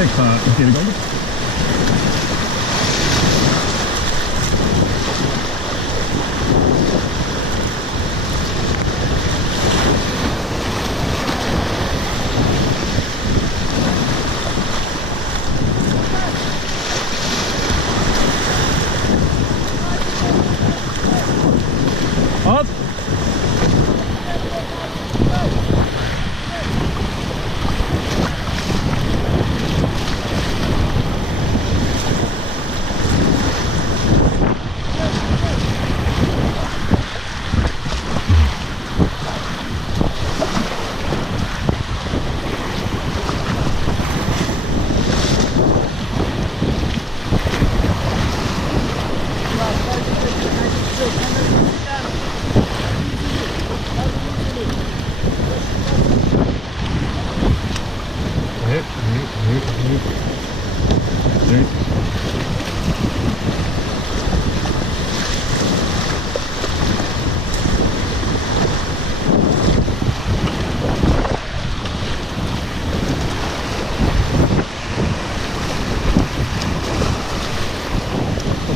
Ik ga natuurlijk ook. Wat?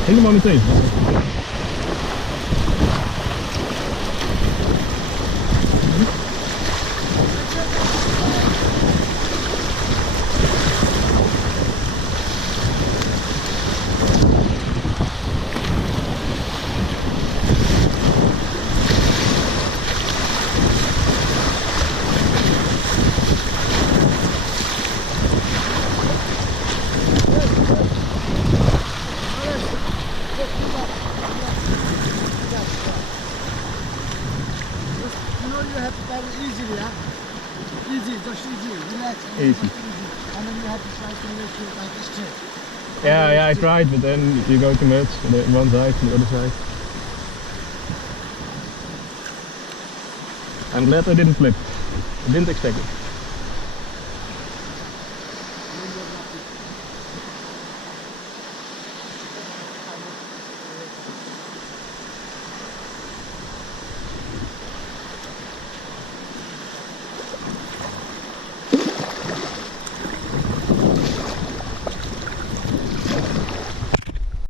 Helemaal niet tegen. Easy. And then you have to try to make it like a straight. Yeah, I tried, but then you go too much on one side and the other side. I'm glad I didn't flip. I didn't expect it.